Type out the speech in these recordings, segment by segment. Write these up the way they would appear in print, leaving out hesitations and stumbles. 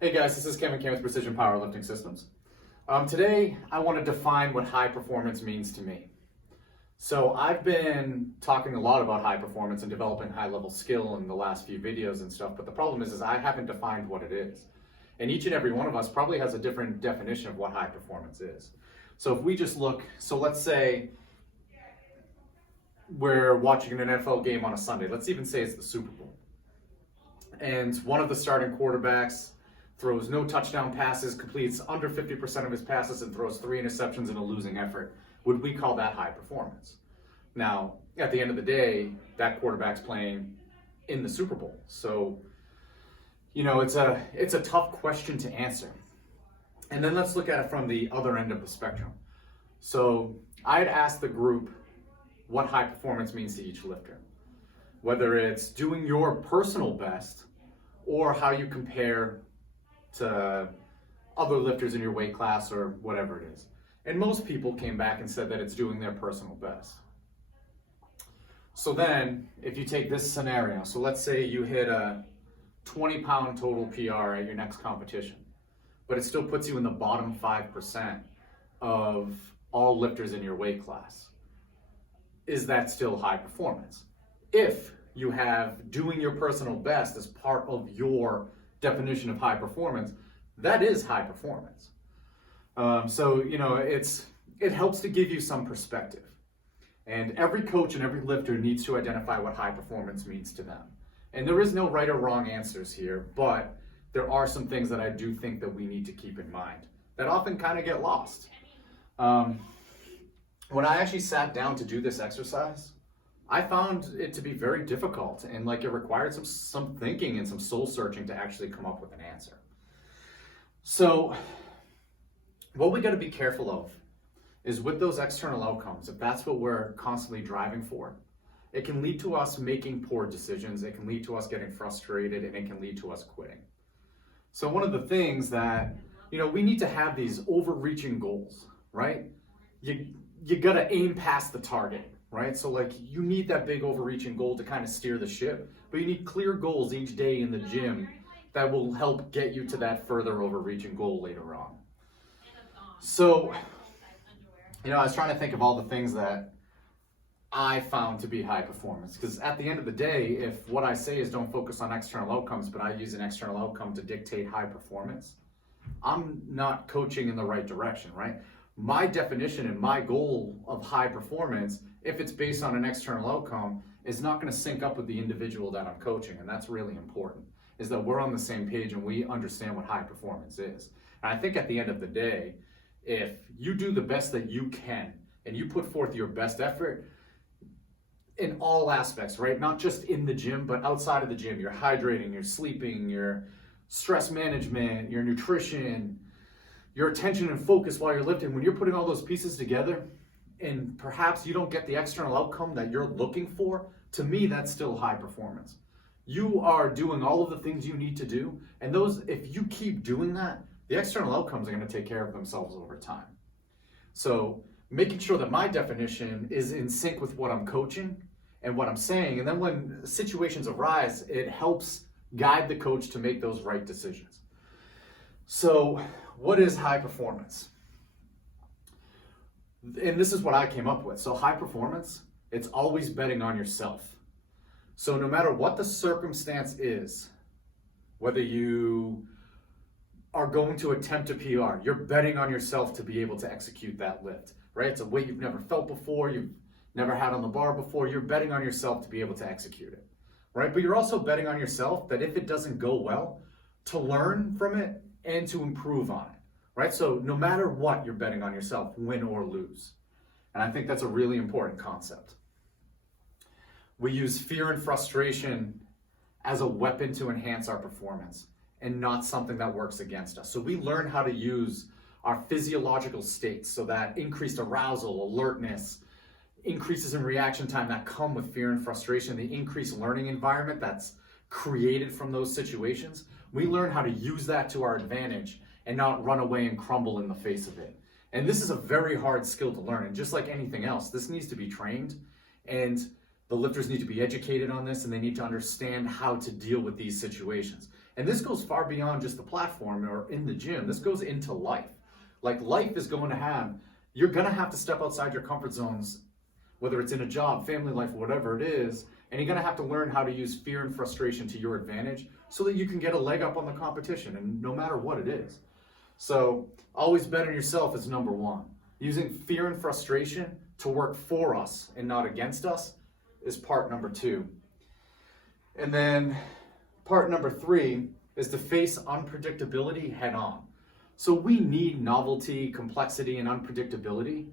Hey guys, this is Kevin Kim with Precision Powerlifting Systems. Today, I want to define what high performance means to me. So I've been talking a lot about high performance and developing high level skill in the last few videos and stuff, but the problem is I haven't defined what it is. And each and every one of us probably has a different definition of what high performance is. So if we just look, let's say we're watching an NFL game on a Sunday. Let's even say it's the Super Bowl. And one of the starting quarterbacks throws no touchdown passes, completes under 50% of his passes, and throws 3 interceptions in a losing effort. Would we call that high performance? Now, at the end of the day, that quarterback's playing in the Super Bowl. So, it's a tough question to answer. And then let's look at it from the other end of the spectrum. So I'd ask the group what high performance means to each lifter. Whether it's doing your personal best or how you compare to other lifters in your weight class or whatever it is. And most people came back and said that it's doing their personal best. So then, if you take this scenario, so let's say you hit a 20-pound total PR at your next competition, but it still puts you in the bottom 5% of all lifters in your weight class. Is that still high performance? If you have doing your personal best as part of your definition of high performance, that is high performance. It helps to give you some perspective. And every coach and every lifter needs to identify what high performance means to them. And there is no right or wrong answers here, but there are some things that I do think that we need to keep in mind that often kind of get lost. When I actually sat down to do this exercise, I found it to be very difficult and it required some thinking and some soul searching to actually come up with an answer. So what we got to be careful of is with those external outcomes, if that's what we're constantly driving for, it can lead to us making poor decisions, it can lead to us getting frustrated, and it can lead to us quitting. So one of the things that, we need to have these overreaching goals, right? You got to aim past the target. Right? So you need that big overreaching goal to kind of steer the ship, but you need clear goals each day in the gym that will help get you to that further overreaching goal later on. So, I was trying to think of all the things that I found to be high performance, because at the end of the day, if what I say is don't focus on external outcomes, but I use an external outcome to dictate high performance, I'm not coaching in the right direction, right? My definition and my goal of high performance, if it's based on an external outcome, is not going to sync up with the individual that I'm coaching. And that's really important, is that we're on the same page and we understand what high performance is. And I think at the end of the day, if you do the best that you can and you put forth your best effort in all aspects, right? Not just in the gym, but outside of the gym, you're hydrating, you're sleeping, your stress management, your nutrition, your attention and focus while you're lifting, when you're putting all those pieces together and perhaps you don't get the external outcome that you're looking for, to me, that's still high performance. You are doing all of the things you need to do, and if you keep doing that, the external outcomes are going to take care of themselves over time. So making sure that my definition is in sync with what I'm coaching and what I'm saying, and then when situations arise, it helps guide the coach to make those right decisions. So what is high performance? And this is what I came up with. So high performance, it's always betting on yourself. So no matter what the circumstance is, whether you are going to attempt a PR, you're betting on yourself to be able to execute that lift, right? It's a weight you've never felt before, you've never had on the bar before, you're betting on yourself to be able to execute it, right? But you're also betting on yourself that if it doesn't go well, to learn from it and to improve on it, right? So no matter what, you're betting on yourself, win or lose. And I think that's a really important concept. We use fear and frustration as a weapon to enhance our performance and not something that works against us. So we learn how to use our physiological states, so that increased arousal, alertness, increases in reaction time that come with fear and frustration, the increased learning environment that's created from those situations. We learn how to use that to our advantage and not run away and crumble in the face of it. And this is a very hard skill to learn. And just like anything else, this needs to be trained, and the lifters need to be educated on this, and they need to understand how to deal with these situations. And this goes far beyond just the platform or in the gym. This goes into life. Like life is going to have, you're going to have to step outside your comfort zones, whether it's in a job, family life, whatever it is, and you're going to have to learn how to use fear and frustration to your advantage so that you can get a leg up on the competition, and no matter what it is. So always bet on yourself is number one. Using fear and frustration to work for us and not against us is part number two. And then part number three is to face unpredictability head on. So we need novelty, complexity, and unpredictability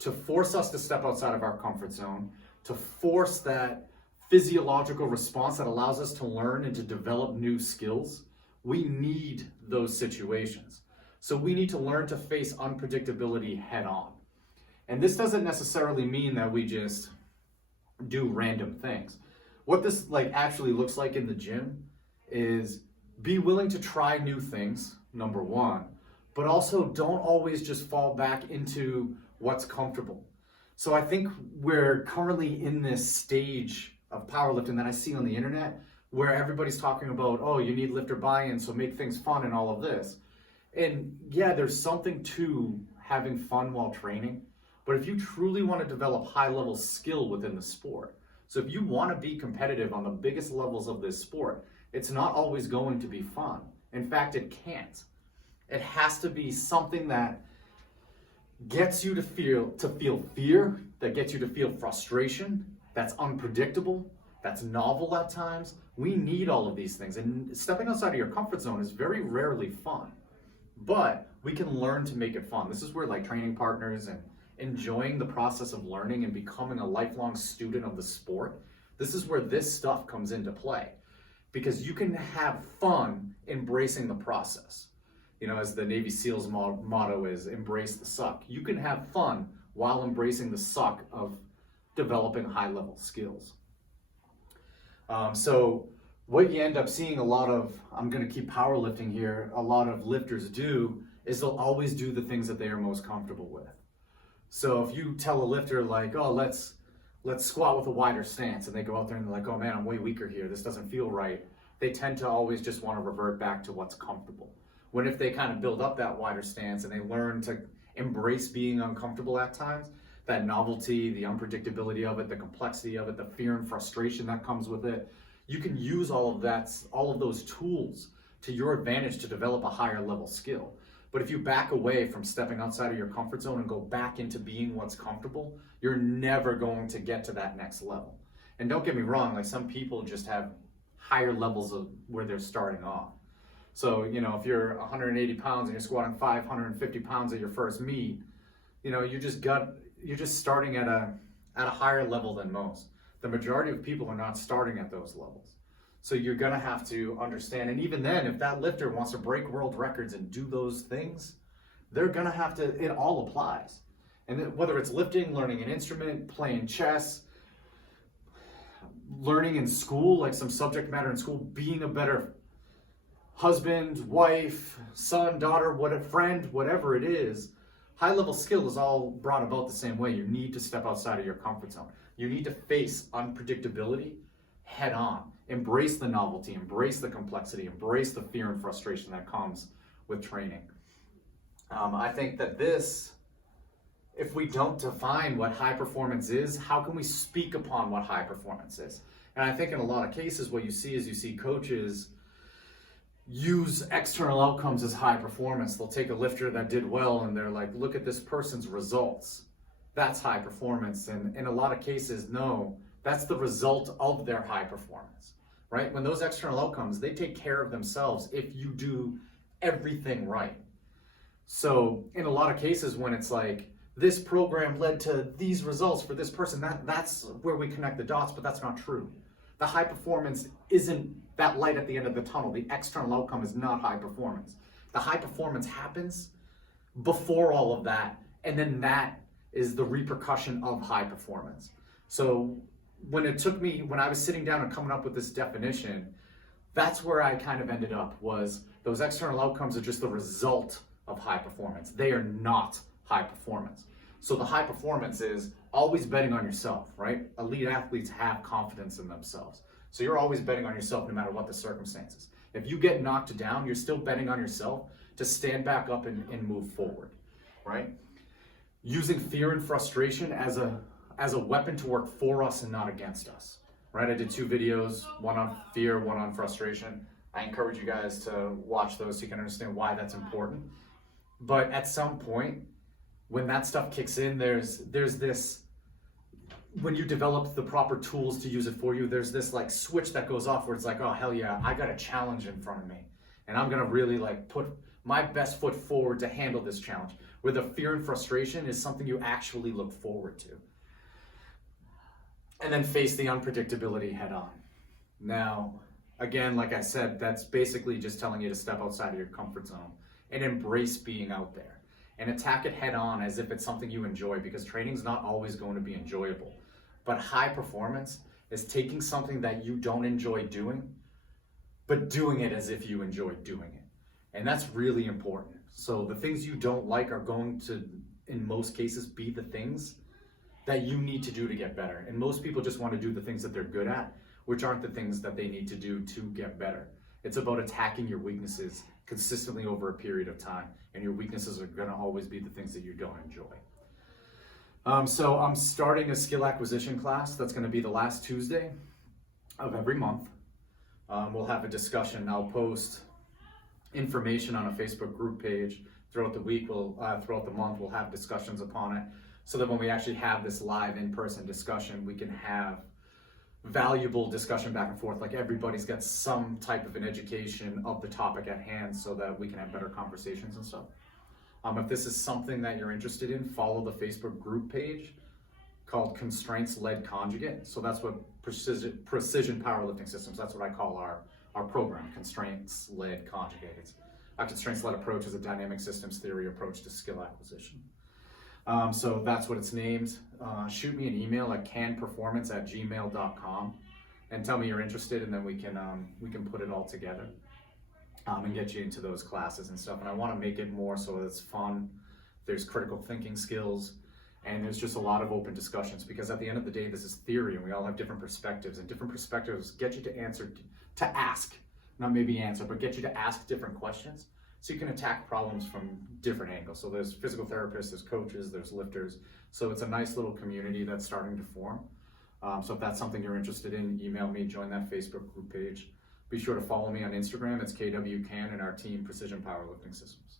to force us to step outside of our comfort zone, to force that physiological response that allows us to learn and to develop new skills. We need those situations. So we need to learn to face unpredictability head on. And this doesn't necessarily mean that we just do random things. What this actually looks like in the gym is be willing to try new things, number one, but also don't always just fall back into what's comfortable. So I think we're currently in this stage of powerlifting that I see on the internet where everybody's talking about, oh, you need lifter buy-in, so make things fun and all of this. And yeah, there's something to having fun while training, but if you truly want to develop high-level skill within the sport, so if you want to be competitive on the biggest levels of this sport, it's not always going to be fun. In fact, it can't. It has to be something that gets you to feel fear, that gets you to feel frustration, that's unpredictable, that's novel at times. We need all of these things. And stepping outside of your comfort zone is very rarely fun, but we can learn to make it fun. This is where training partners and enjoying the process of learning and becoming a lifelong student of the sport, this is where this stuff comes into play, because you can have fun embracing the process. You know, as the Navy SEALs motto is, embrace the suck. You can have fun while embracing the suck of developing high-level skills. So what you end up seeing a lot of, I'm going to keep powerlifting here, a lot of lifters do is they'll always do the things that they are most comfortable with. So if you tell a lifter oh, let's squat with a wider stance, and they go out there and they're like, oh man, I'm way weaker here, this doesn't feel right, they tend to always just want to revert back to what's comfortable. When if they kind of build up that wider stance and they learn to embrace being uncomfortable at times, that novelty, the unpredictability of it, the complexity of it, the fear and frustration that comes with it, you can use all of those tools to your advantage to develop a higher level skill. But if you back away from stepping outside of your comfort zone and go back into being what's comfortable, you're never going to get to that next level. And don't get me wrong, some people just have higher levels of where they're starting off. So, if you're 180 pounds and you're squatting 550 pounds at your first meet, you're just starting at a higher level than most. The majority of people are not starting at those levels. So you're gonna have to understand, and even then, if that lifter wants to break world records and do those things, they're gonna have to, it all applies. And then whether it's lifting, learning an instrument, playing chess, learning in school, some subject matter in school, being a better husband, wife, son, daughter, friend, whatever it is, high-level skill is all brought about the same way. You need to step outside of your comfort zone. You need to face unpredictability head on. Embrace the novelty, embrace the complexity, embrace the fear and frustration that comes with training. I think that if we don't define what high performance is, how can we speak upon what high performance is? And I think in a lot of cases, what you see coaches use external outcomes as high performance. They'll take a lifter that did well and they're like, look at this person's results. That's high performance. And in a lot of cases, no, that's the result of their high performance, right? When those external outcomes, they take care of themselves if you do everything right. So in a lot of cases when it's this program led to these results for this person, that's where we connect the dots, but that's not true. The high performance isn't that light at the end of the tunnel. The external outcome is not high performance. The high performance happens before all of that, and then that is the repercussion of high performance. So when I was sitting down and coming up with this definition, that's where I kind of ended up, was those external outcomes are just the result of high performance. They are not high performance. So the high performance is always betting on yourself, right? Elite athletes have confidence in themselves. So you're always betting on yourself no matter what the circumstances. If you get knocked down, you're still betting on yourself to stand back up and move forward, right? Using fear and frustration as a weapon to work for us and not against us, right? I did 2 videos, one on fear, one on frustration. I encourage you guys to watch those so you can understand why that's important. But at some point, when that stuff kicks in, there's this, when you develop the proper tools to use it for you, there's this like switch that goes off where it's like, oh hell yeah, I got a challenge in front of me, and I'm gonna really like put my best foot forward to handle this challenge. Where the fear and frustration is something you actually look forward to. And then face the unpredictability head on. Now, again, like I said, that's basically just telling you to step outside of your comfort zone and embrace being out there and attack it head on as if it's something you enjoy, because training's not always going to be enjoyable. But high performance is taking something that you don't enjoy doing, but doing it as if you enjoy doing it. And that's really important. So the things you don't like are going to, in most cases, be the things that you need to do to get better. And most people just want to do the things that they're good at, which aren't the things that they need to do to get better. It's about attacking your weaknesses consistently over a period of time. And your weaknesses are going to always be the things that you don't enjoy. So I'm starting a skill acquisition class. That's going to be the last Tuesday of every month. We'll have a discussion. I'll post information on a Facebook group page throughout the week. Throughout the month, we'll have discussions upon it, so that when we actually have this live in-person discussion, we can have valuable discussion back and forth. Like everybody's got some type of an education of the topic at hand, so that we can have better conversations and stuff. If this is something that you're interested in, follow the Facebook group page called Constraints-Led Conjugate. So that's what precision powerlifting systems, that's what I call our program, Constraints-Led Conjugate. It's a constraints-led approach is a dynamic systems theory approach to skill acquisition. So that's what it's named. Shoot me an email at canperformance@gmail.com and tell me you're interested, and then we can put it all together and get you into those classes and stuff. And I want to make it more so it's fun. There's critical thinking skills, and there's just a lot of open discussions, because at the end of the day, this is theory, and we all have different perspectives, and different perspectives get you to ask, not maybe answer, but get you to ask different questions, so you can attack problems from different angles. So there's physical therapists, there's coaches, there's lifters. So it's a nice little community that's starting to form. So if that's something you're interested in, email me, join that Facebook group page. Be sure to follow me on Instagram. It's KWCan and our team, Precision Powerlifting Systems.